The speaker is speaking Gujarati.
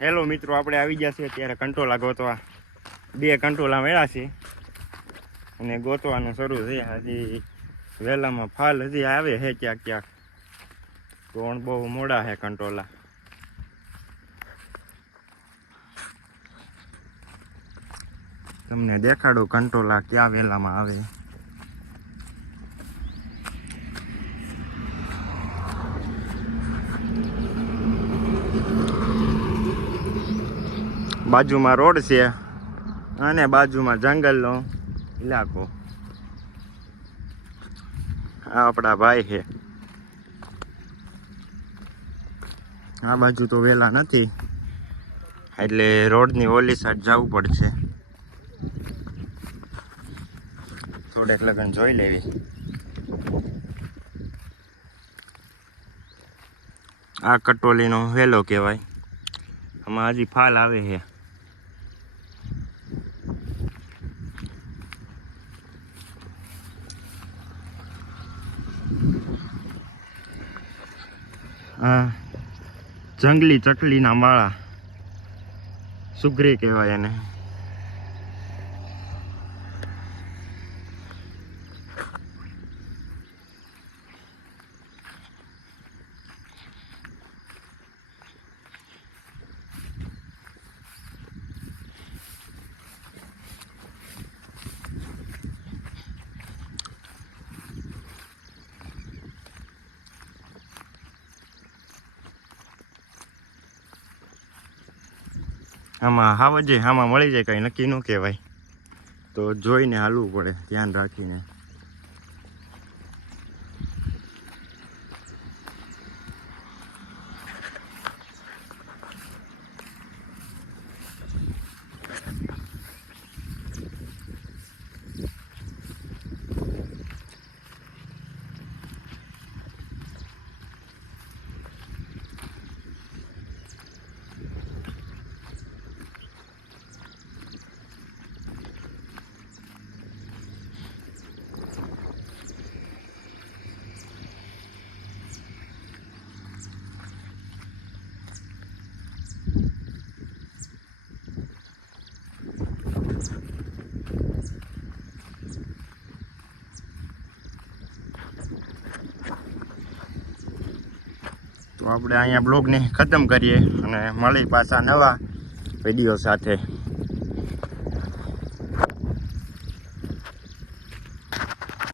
હેલો મિત્રો, આપણે આવી ગયા છે ત્યારે કંટોલા ગોતવા. 2 કંટોલા મળ્યા છે અને ગોતવાનું શરૂ છે. હજી વહેલામાં ફાલ હજી આવે છે ક્યાંક ક્યાંક, પણ બહુ મોડા છે કંટોલા. તમને દેખાડું કંટોલા ક્યાં વહેલામાં આવે. બાજુમાં રોડ છે અને બાજુમાં જંગલનો ઇલાકો. આ આપણા ભાઈ છે. આ બાજુ તો વેલા નથી એટલે રોડની ઓલી સાઈડ જવું પડશે. થોડેક લગન જોઈ લેવી. આ કટોલીનો વેલો કહેવાય. આમાં હજી ફાલ આવે છે. જંગલી ચકલીના માળા, સુગ્રી કહેવાય એને. આમાં હાવજે આમાં મળી જાય, કંઈ નક્કી ન કહેવાય, તો જોઈને હાલવું પડે, ધ્યાન રાખીને. તો આપણે અહીંયા બ્લોગને ખતમ કરીએ અને મળી પાછા નવા વિડીયો સાથે.